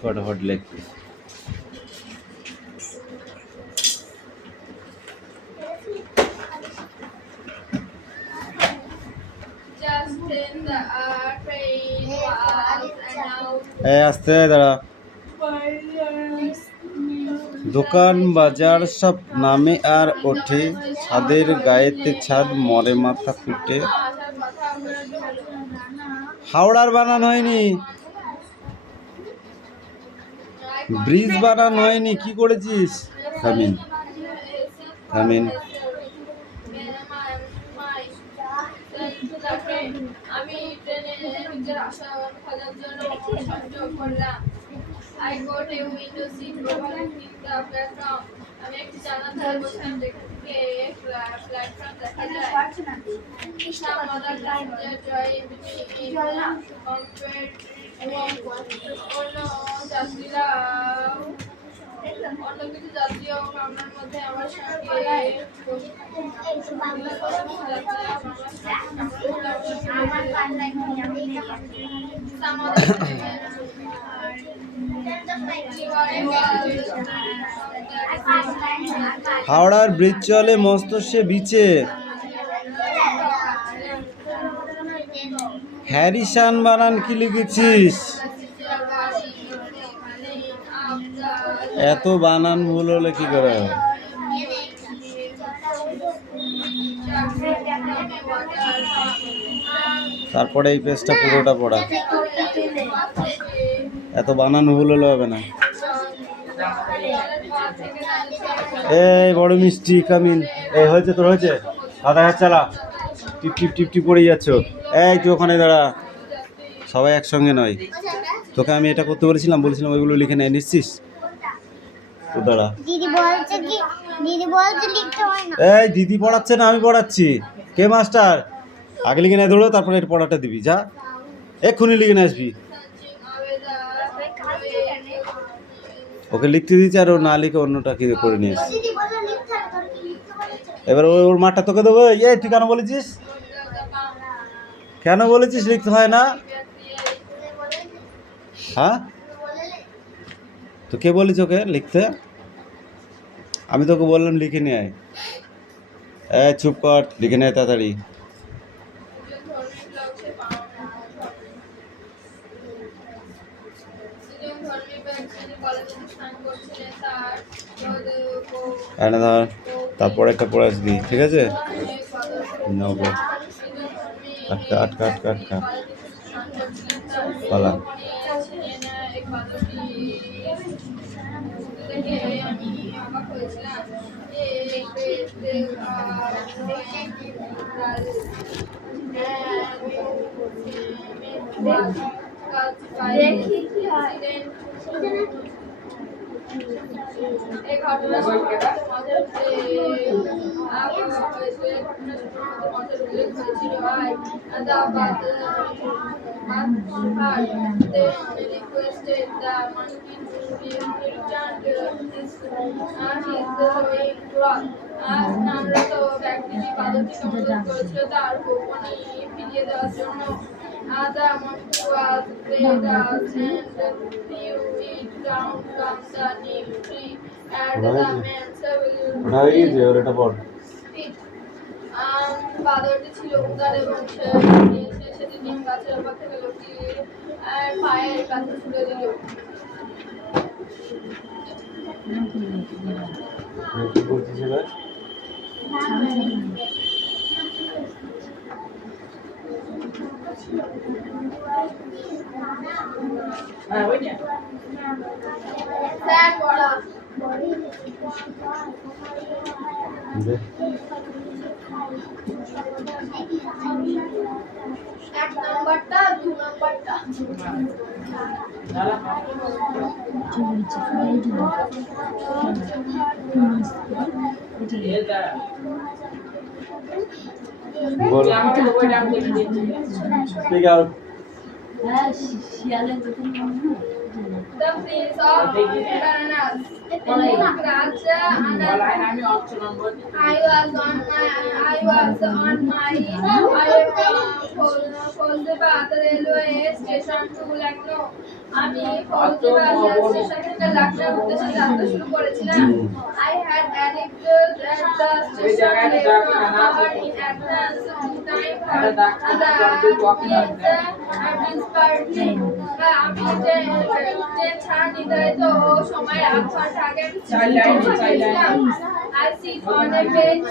फटाफट लेके আসতে দাঁড়া দোকান বাজার সব নামে আর ওঠে ছাদের গায়েতে ছাদ মরে মাথা ফুটে হাওড়ার বানান হয়নি ব্রিজ বানান হয়নি কি করেছিস থামিন থামিন আমি ট্রেনে আসা খোঁজার জন্য সংযোগ করলাম I got a window seat overlooking the platform. আমি একটি জানালা ধারে বসলাম যেখান থেকে প্ল্যাটফর্ম দেখা যায় Some other passengers drive in compared অন্য কিছু যাত্রীও কামরার মধ্যে আমার সঙ্গে হাওড়ার ব্রিজ চলে মস্ত সে বিচে হ্যারিসান বানান কি লিখেছিস এত বানান ভুল হলে কি করে হয় তারপরে এই পেজটা পুরোটা পড়া এত বানান ভুল হলে হবে না এই বড় মিষ্টি কামিন এই হয়েছে তোর হয়েছে আধা হাত চালা টিপ টিপ টিপ টিপ পড়ে যাচ্ছ এই তুই ওখানে দাঁড়া সবাই একসঙ্গে নয় তোকে আমি এটা করতে বলেছিলাম ওইগুলো লিখে নিয়ে নিচ্ছিস তো দাঁড়া দিদি বলছে লিখতে হয় না এই দিদি পড়াচ্ছে না আমি পড়াচ্ছি কে মাস্টার আগে লিখে নিয়ে ধরো তারপরে এর পড়াটা দিবি যা এক্ষুনি লিখে নিয়ে আসবি ওকে লিখতে দিচ্ছি আর ও না লিখে অন্যটা কি করে নিয়ে আসছি এবার ওর মাঠটা তোকে দেবো এই তুই কেন বলেছিস লিখতে হয় না হ্যাঁ তো কে বলেছ ওকে লিখতে আমি তোকে বললাম লিখে নিয়ে আয় চুপ কর লিখে নেয় তাড়াতাড়ি ধর তারপরে একটা পড়ে আসবি ঠিক আছে আটকা পালা এই ঘটনা requested the monkey to be returned his নামরত ব্যক্তিটি বাদকটিকে অনুরোধ করেছিল তার গোপনী ফিরিয়ে দেওয়ার জন্য The monkey was great and threw it down from the neem tree at the man's feet. বাদরটি ছিল উদার এবং সেটি নিম গাছের উপর থেকে লোকটির পায়ের কাছে ছুড়ে দিল কি বলছিস এবার হ্যাঁ ওই না স্যার বড় এক নাম্বারটা 2 নাম্বারটা বল speak out The Prince of Bananas. Raja I was on my Fauziabad railway station to Lucknow. আমি ফৌজিবাদ স্টেশন থেকে লখনউ উদ্দেশ্যে যাত্রা শুরু করেছিলাম। I had arrived at the station late hour in advance to time for the আমি train ছাড়ার নির্ধারিত সময়ের 8 ঘন্টা আগে পৌঁছেছিলাম। I sit on a bench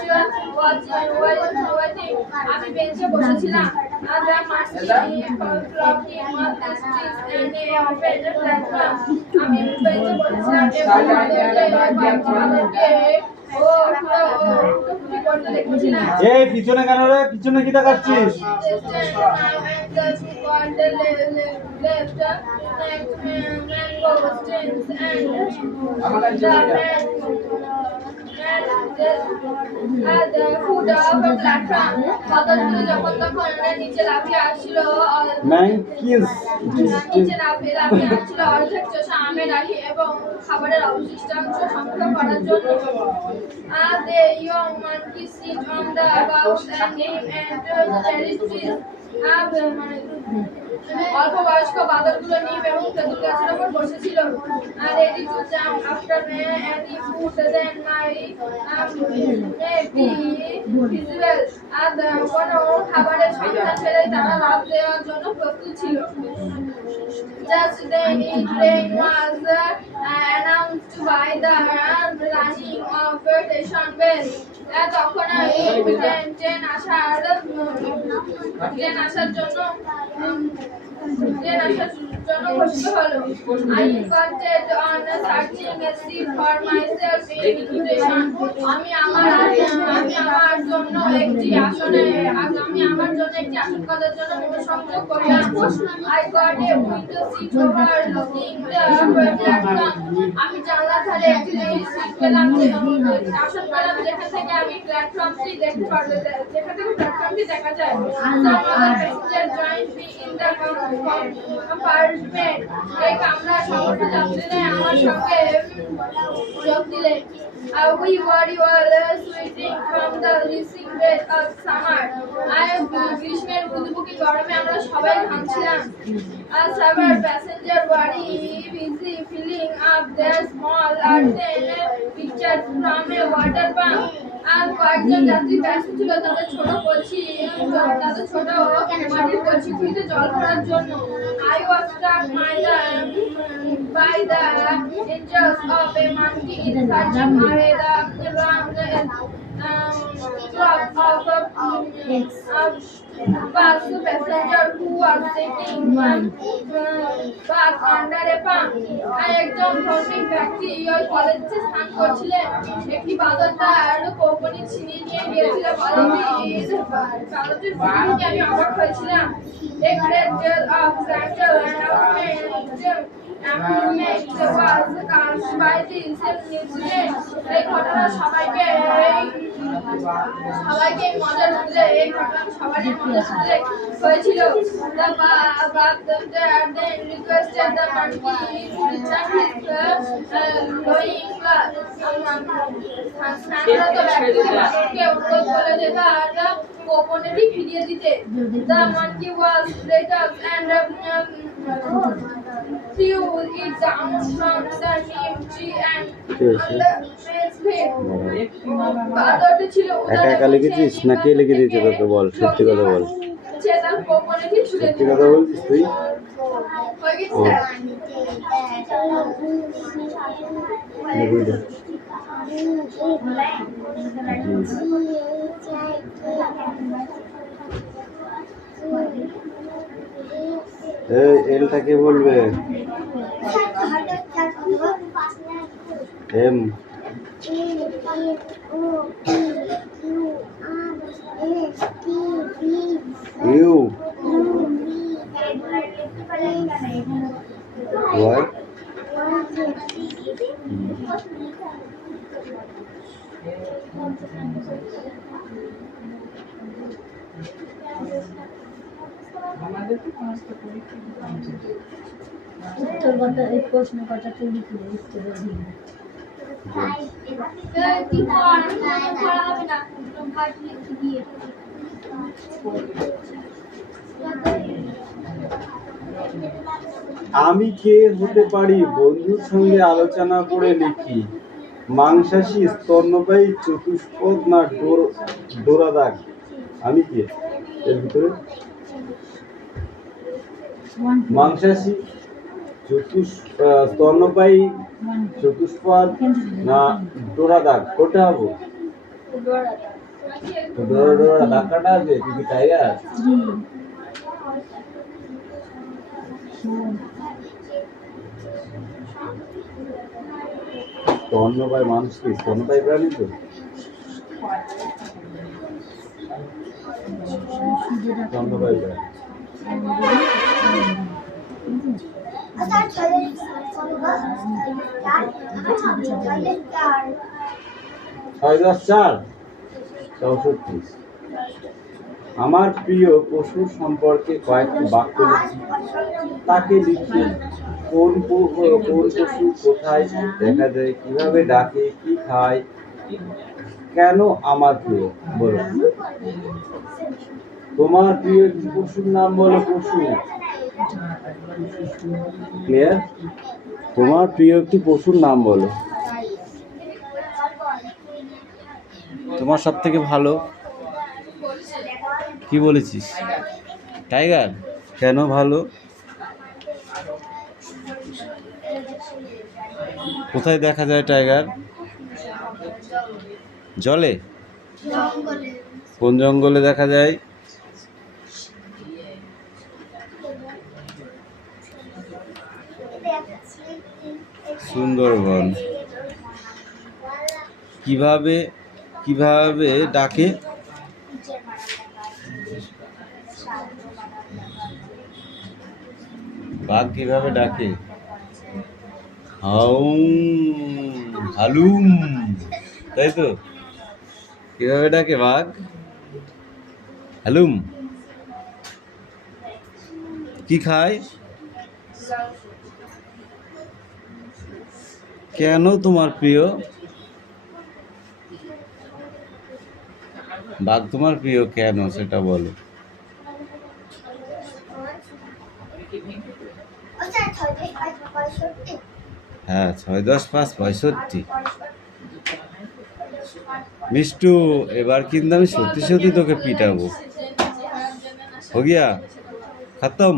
waiting. আমি বেঞ্চে বসেছিলাম। The machine clocking on the streets and a operator platform. আমি বেঞ্চে বসেছিলাম এই পিছনে কেন রে? পিছনে কি দেখাচ্ছিস? নিচে লাফিয়ে আসছিল ম্যাঙ্কিস অর্ধেক চোষা আমের আলি এবং খাবারের অবশিষ্টাংশ সংগ্রহ করার জন্য। The young monkey sit on the box and name and cherry trees. অল্প বয়স্ক বাদরগুলো নিম এবং তেঁতুল গাছের উপর বসেছিল। Ready to jump after any food then my may be visible. কোনো খাবারের সন্ধান পেলে তারা লাফ দেওয়ার জন্য প্রস্তুত ছিল। Just then it rain was announced by the running of station bell. তখন ট্রেন আসার জন্য ঘোষিত হলো। I started on searching a seat for myself in station. আমি আমার জন্য একটি আসন খোঁজার জন্য সংযোগ করলাম। I got a window seat overlooking the platform. আমি জানলার ধারে একটি সিট পেলাম আসন পেলাম যেখান থেকে আমি প্ল্যাটফর্মটি দেখতে পারবো, যেখান থেকে প্ল্যাটফর্মটি দেখা যায়। Some other passenger joined me in the compartment. এই কামরার সমস্ত যাত্রীরা আমার সঙ্গে যোগ দিলেন। We were sweating from the rising breath of summer. গ্রীষ্মের উদবুকি গরমে আমরা সবাই ঘামছিলাম। Several passengers were busy filling up their small earthen pitchers from a water pump. কয়েকজন যাত্রী ব্যস্ত ছিল তাদের ছোট মাটির কলসিগুলিতে জল ভরার জন্য। I was struck by the injuries of a monkey searching away the long crop of bus passenger who was sitting back under a pump. একজন ধর্মিক ব্যক্তি ওই কলেজে স্নান করছিলেন। একটি বাদর তার কোপনি ছিনিয়ে নিয়ে গিয়েছিল। বাদরটির ভঙ্গিতে আমি অবাক হয়েছিলাম। A great deal of grandeur and amusement was caused by this incident. এই ঘটনা সবাইকে মজার হয়েছিল। The then requested the monkey to return his looking glass. স্নানরত ব্যক্তিকে অনুরোধ করল যে তার কোপনেটি ফিরিয়ে দিতে। The monkey was breathless and threw it down from the neem tree and on the man's head. বাদরটি ছিল একা একা লিখেছিস না কে লিখে দিয়েছে তোকে? বল, সত্যি কথা বল। সে তার কোপনেটি ছুঁড়ে সত্যি কথা বলছিস তুই? হয়ে গেছে। এলটা কে বলবে? এম উত্তর কটা এই প্রশ্ন কটা তুই লিখে দে উত্তরের দিন কি কর আমি তো পড়া হবে না ভাগ লিখে দিয়ে আমি কে হতে পারি বন্ধুর সঙ্গে আলোচনা করে লিখি। মাংসাশী, স্তন্যপায়ী, চতুষ্পদ না ডোরা দাগ? আমি কে এর ভিতরে? মাংসাশী, স্তন্যপায়ী, চতুষ্পদ না ডোরা দাগ? কোনটা হবো? ডোরা ডোরা দাগ কাটা আছে? তুই কি টাইগার? স্তন্যপায়ী মানুষ কি স্তন্যপায়ী প্রাণী তো? স্তন্যপায়ী প্রাণী। ছয় দশ চার 64। আমার প্রিয় পশুর সম্পর্কে কয়েকটি বাক্য লিখি। তাকে লিখি কোন পশু কোথায় দেখা যায়, কিভাবে ডাকে, কি খায়, কেন আমার প্রিয়। বলো তোমার প্রিয় একটি পশুর নাম বলো। পশু ক্লিয়ার? তোমার প্রিয় একটি পশুর নাম বলো। তোমার সব থেকে ভালো কি বলেছিস? টাইগার। কেন ভালো? কোথায় দেখা যায় টাইগার? জলে? কোন জঙ্গলে দেখা যায়? সুন্দরবন। কিভাবে কিভাবে ডাকে? বাঘ কিভাবে ডাকে? হাউম হালুম, তাই তো? কিভাবে ডাকে বাঘ? হালুম। কি খায়? কেন তোমার প্রিয়? বাঘ তোমার প্রিয় কেন সেটা বলো। হ্যাঁ, 6 10 5 65। মিষ্টু, এবার কিন্তু আমি সত্যি সত্যি তোকে পিটাবো। हो गया खत्म।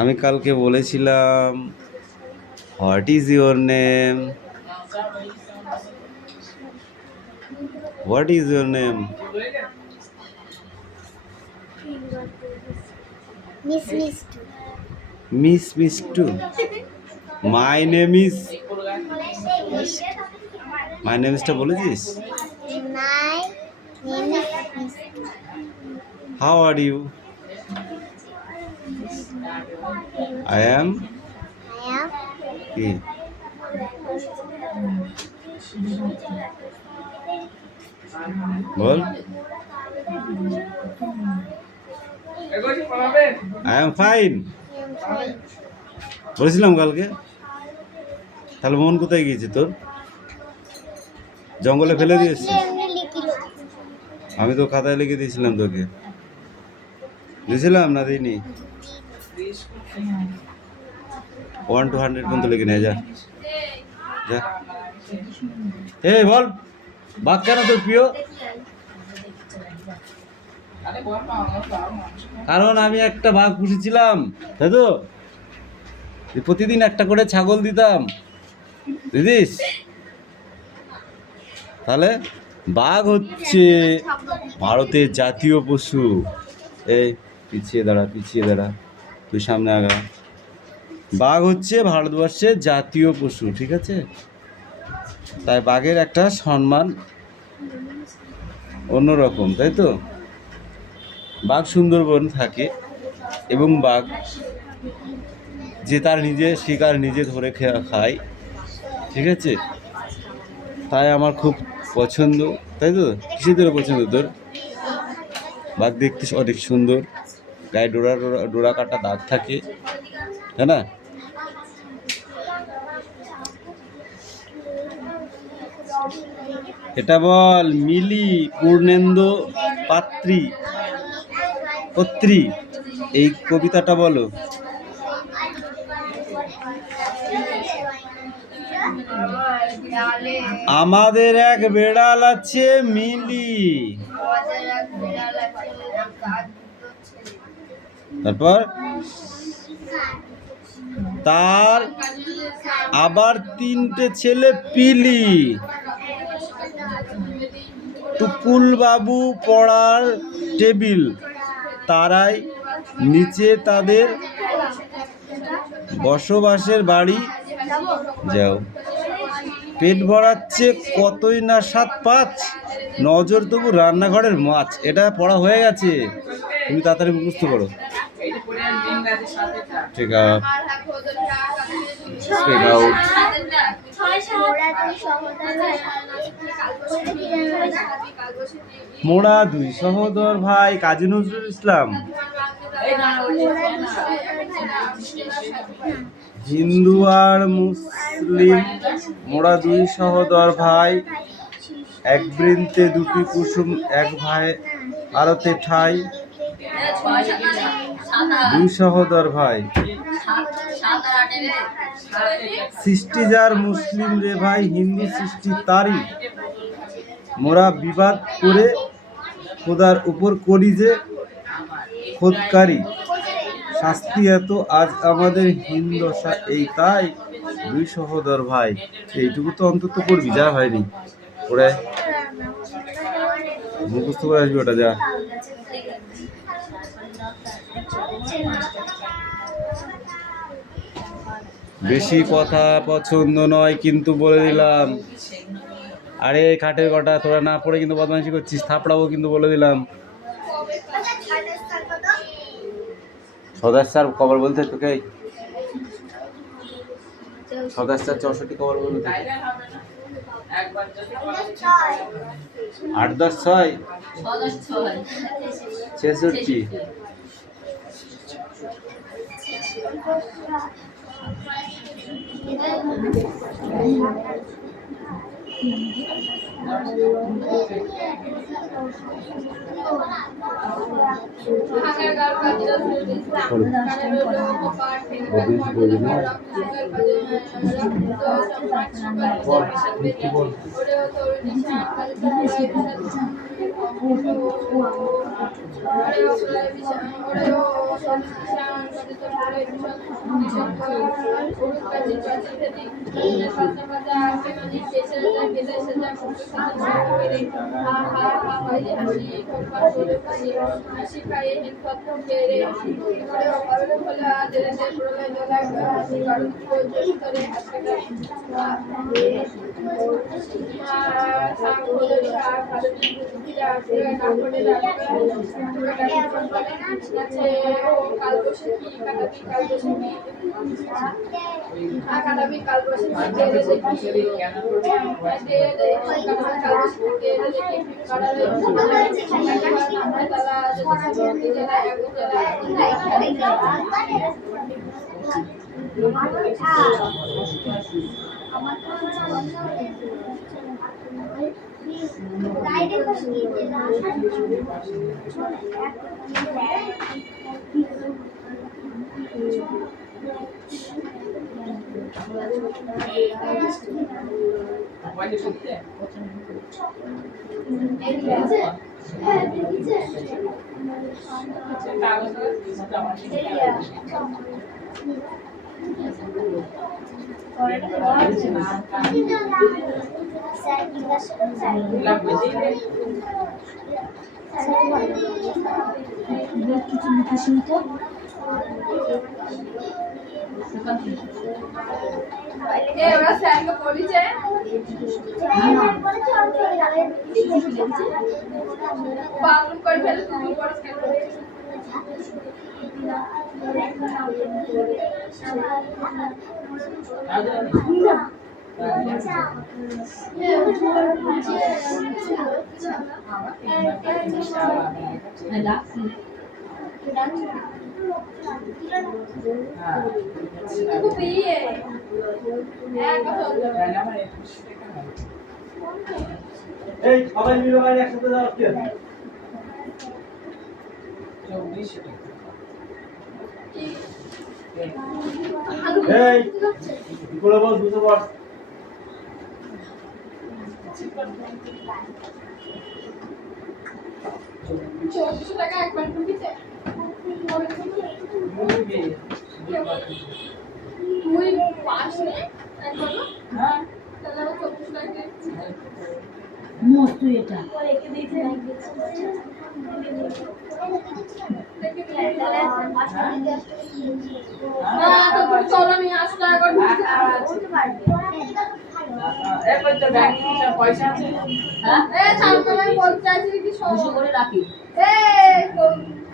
আমি কালকে বলেছিলাম what is your name? What is your name? Miss Mishtu. Miss Mishtu. My name is টা বলেছিস? My name is Mishtu. How are you? I am কি? বল। আই অ্যাম ফাইন বলেছিলাম কালকে। তাহলে মন কোথায় গিয়েছে তোর? জঙ্গলে ফেলে দিয়েছিস? আমি তো খাতায় লিখে দিয়েছিলাম তোকে। দিয়েছিলাম না দিইনি? 1 to 100 পর্যন্ত লিখে নে। যা যা। এই বল, বাঘ কেন তোর প্রিয়? কারণ আমি একটা বাঘ পুষেছিলাম, তাই তো? প্রতিদিন একটা করে ছাগল দিতাম। দিদিস? তাহলে বাঘ হচ্ছে ভারতের জাতীয় পশু। এই পিছিয়ে দাঁড়া, পিছিয়ে দাঁড়া, তুই সামনে আগা। বাঘ হচ্ছে ভারতবর্ষের জাতীয় পশু, ঠিক আছে? তাই বাঘের একটা সম্মান অন্যরকম, তাই তো? বাঘ সুন্দরবন থাকে এবং বাঘ যে তার নিজে শিকার নিজে ধরে খায়, ঠিক আছে? তাই আমার খুব পছন্দ, তাই তো? কিসের ধরে পছন্দ তোর? বাঘ দেখতে অনেক সুন্দর, গায়ে ডোরা ডোরা ডোরা কাটা দাঁত থাকে, তাই না? এটা বল মিলি পূর্ণেন্দু পত্রী এই কবিতাটা বলো। আমাদের এক বেড়াল আছে মিলি, তারপর তার আবার 3টে ছেলে পিলি। টুকুল বাবু পড়ার টেবিল, তারাই নিচে তাদের বসবাসের বাড়ি। যাও পেট ভরাচ্ছে কতই না 7-5, নজর তবু রান্নাঘরের মাছ। এটা পড়া হয়ে গেছে, তুমি তাড়াতাড়ি মুখস্থ করো। ঠিক আছে, মোরা 2 সহোদর ভাই, কাজী নজরুল ইসলাম। হিন্দু আর মুসলিম মোরা 2 সহোদর ভাই, এক বৃন্তে 2টি কুসুম, এক ভাই আরতে ঠাই। 2 সহোদর ভাই, সৃষ্টি যার মুসলিম রে ভাই, হিন্দু সৃষ্টি তারই। মোরা বিবাদ করে খোদার উপর করি যে খোদকারি, শাস্তি এত আজ আমাদের হিন্দশা এই তাই। 2 সহোদর ভাই, এইটুকু তো অন্তত পড়বি, যা হয়নি পড়ে মুখস্থ করে আসবি ওটা, যা। বেশি কথা পছন্দ নয় কিন্তু বলে দিলাম। আরে খাটের কটা তোরা না পড়ে কিন্তু বদমাইশি করছিস, থাপড়াবো কিন্তু বলে দিলাম। সদার স্যার কবর বলতে তোকে, সদার স্যার 64 কবর বলতে 8 10 6 66। বাথরুম করে ফেলে তুমি পরিষ্কার করে খুব ইয়ে এক কথা বলতে হবে। এই সবাই মিলে বাইরে একসাথে যাওয়া কি আছে? এই করে বস বুঝে বস। চৌত্রিশশো টাকা একবার ঢুকিতে তুই পাস নে একবার তাহলে আবার 2400 টাকা মস্ত এটা না তো তুমি চলো আমি 800 টাকা করে ঢুকিতে পয়সা আছে ছাড়তে আমি বলতে চাইছি কি সব করে রাখি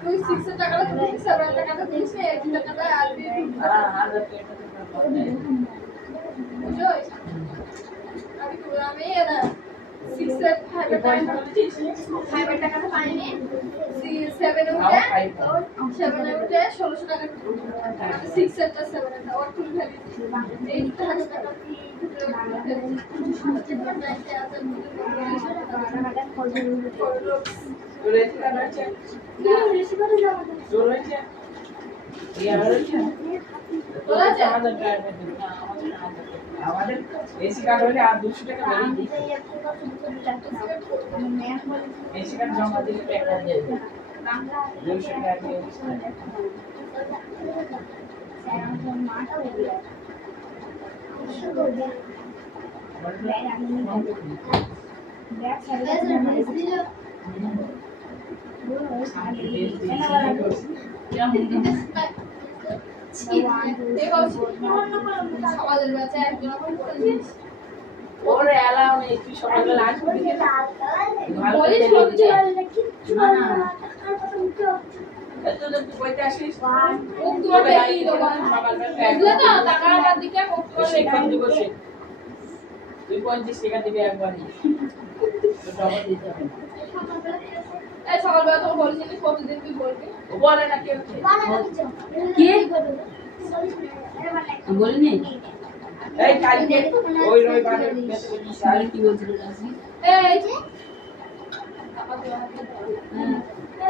তুই 6 টাকাটা তুমি 7 টাকাটা দিস না 8 টাকাটা আর দিয়ে বুঝছো আমি আমি এরা 6 এর 5 টাকাটা পাইনি 7 এ উঠে 1600 টাকা 6 এরটা 7 এরটা ওর ফুল ভ্যালু 8 টাকা আমাদের এসি কার্ড হলে আর 200 টাকা বেরিয়ে দিই এসি কার্ড জমা দিলে টাকা দিয়ে দেয় 200 টাকা দিয়ে সমাজের বাচ্চা একজন ওর এলাও নেই তুই সকালবেলা আসবি ভালো করে বলিস দেখবি। হচ্ছে না না এত তুই কইতে আসিস মুখ তোমার দেখি দোকান বুঝলে তো টাকার দিকে মুখ তোমার শিক্ষক দিবস তুই 50 টাকা দিবি একবারই তো জমা দিতে হবে এই সকালবেলা তো বলছিস কতদিন তুই বলবি ও বলে না কেউ কি বলিনি এই কালকে ওই রবিবারে তাহলে কি বলছিল রাজি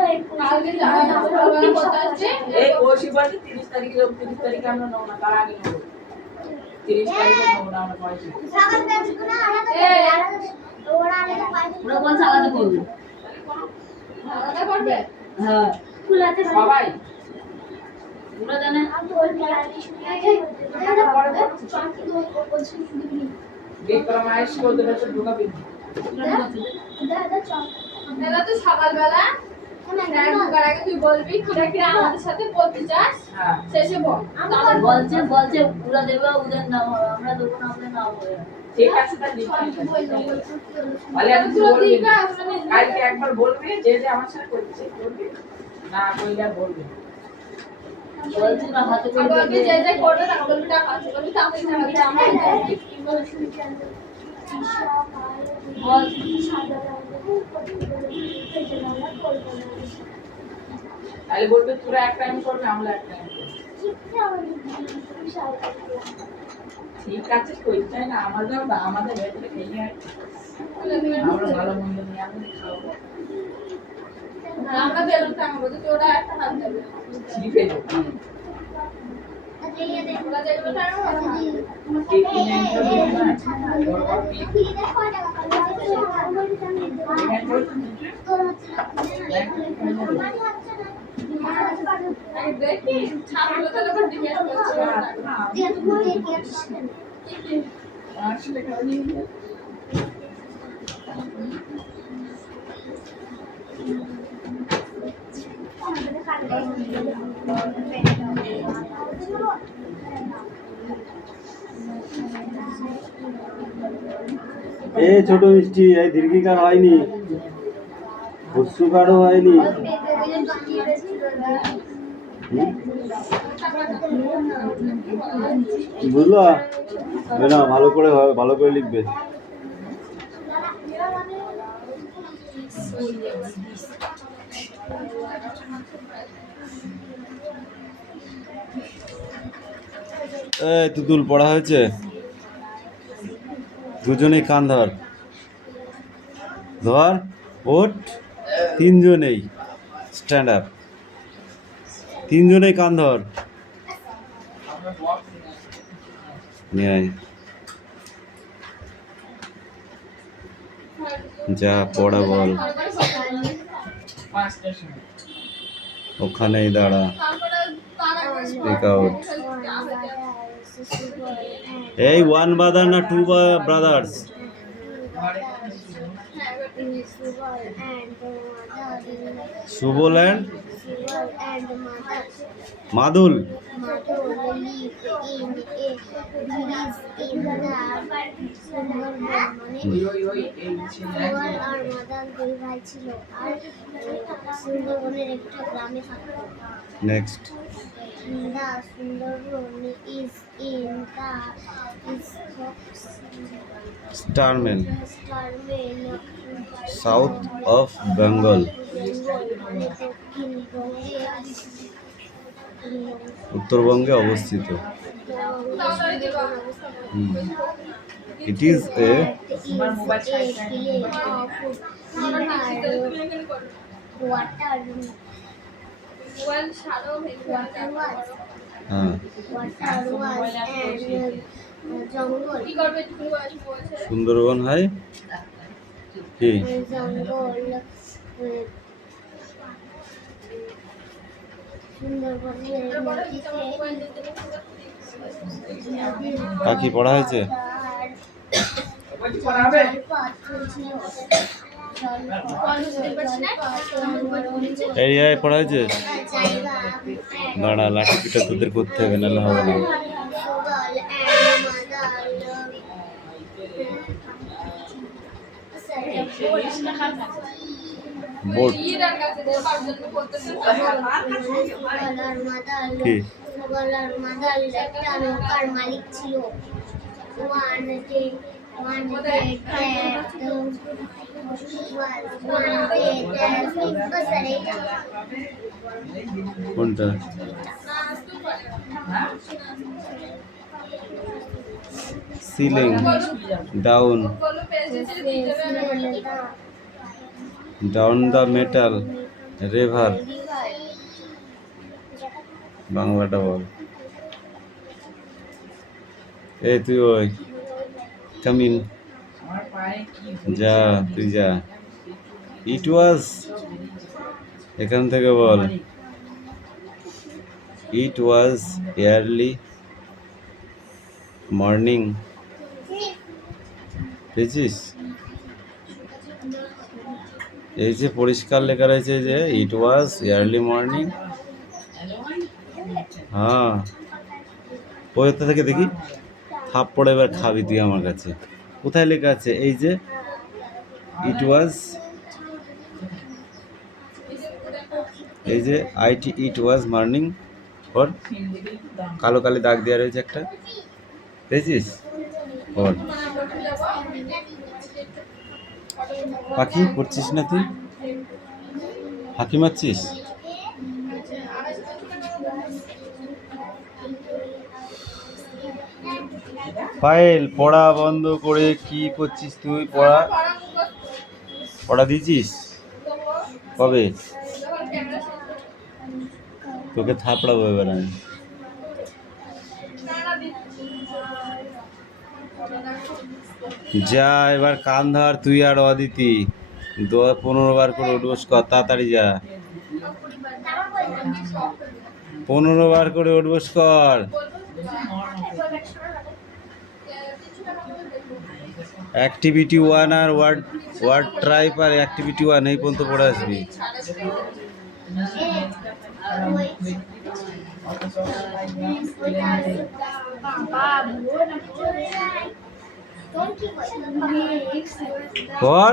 এই কালকে সকালবেলা কথা আছে এই ওসি বলে 30 তারিখে 29 তারিখে আমরা নেব না তার আগে নেব 30 তারিখে নেব না আমরা পয়সা ওরা বলছে আলাদা করবে আলাদা করবে হ্যাঁ সবাই ওরা জানে বিক্রম আইস বলতে বলতে ঢুকাবি মেলা তো সকালবেলা ঢোকার আগে তুই বলবি কিরা কিরা আমাদের সাথে পড়তে চাস হ্যাঁ শেষে বল বলছে ওরা দেবে ওদের নাম হবে আমরা দেবো না আমাদের নাম হবে ঠিক আছে তা দিচ্ছি বলে আমি তো বলবি কালকে একবার বলবি যে যে আমার সাথে করছে করবি না কইলা বলবি বলছে না হাতে করে বলবি যে যে করবে তাকে বলবি টাকা আছে বলবি তাকে আমরা বল তাহলে বলবে তোরা এক টাইম করবে আমরা এক টাইম ঠিক আছে কইতাই না আমাদের ভেতরে খেয়ে আমরা ভালো মন্দ নিয়ে আমি খাবো আমরা বেলুন টাঙাবো তো ওরা একটা হাত দেবে ঠিক আছে ওরা যেগুলো টাঙাবো কেক কিনে নিয়ে যাবো না বড় বড় কেক দেখি ছাত্র তো লোক জিজ্ঞেস করছে আসলে খালি এ ছোট মিষ্টি এই দীর্ঘিকার হয়নি হস্যকারও হয়নি বুঝলো না, ভালো করে লিখবে। এই তুতুল পড়া হয়েছে? দুজনেই কান ধর, ধর, ওঠ, তিনজনেই স্ট্যান্ড আপ, তিনজনেই কান ধর, নিয়ে আয়। যা পড়া বল, ওখানেই দাঁড়া, স্পিক আউট। এই ওয়ান ব্রাদার না two brothers? Subal and Madul. Next. The Sundarban is in the starman, Starman south of Bengal, উত্তরবঙ্গে অবস্থিত। ইট ইজ এ সুন্দরবন হয় কি? কাকি পড়া হয়েছে? এই পড়া হয়েছে? দাঁড়া, লাঠি পিটা তোদের করতে হবে, নাহলে হবে না। বোট কি? মালিক ছিল। কোনটা? Ceiling, down, down the metal, রেভার। বাংলাটা বল। এই তুই ওই কামিন, যা তুই যা। ইট ওয়াজ, এখান থেকে বল। ইট ওয়াজ এয়ারলি মর্নিং, বুঝছিস? এই যে পরিষ্কার লেখা রয়েছে যে ইট ওয়াজ এয়ারলি মর্নিং। হ্যাঁ, পড়তে থেকে দেখি, থাপ্পড় এবার খাবি তুই আমার কাছে। কোথায় লেখা আছে? এই যে ইট ওয়াজ, এই যে ইট ওয়াজ মর্নিং ওর কালো কালি দাগ দেওয়া রয়েছে একটা, দেখছিস? ওর পাখি পড়ছিস না তুই? ফাঁকি মারছিস? ফাইল পড়া বন্ধ করে কি করছিস তুই? পড়া দিয়েছিস কবে? তোকে থাপড়াবো এবার আমি। যা এবার কান ধর তুই আর অদিতি, 15 বার করে উঠবোস কর, তাড়াতাড়ি যা। 15 বার করে উঠবোস কর। অ্যাক্টিভিটি 1 আর ওয়ার্ড ট্রাইপ আর অ্যাক্টিভিটি 1 এই পর্যন্ত পড়ে আসবি। পর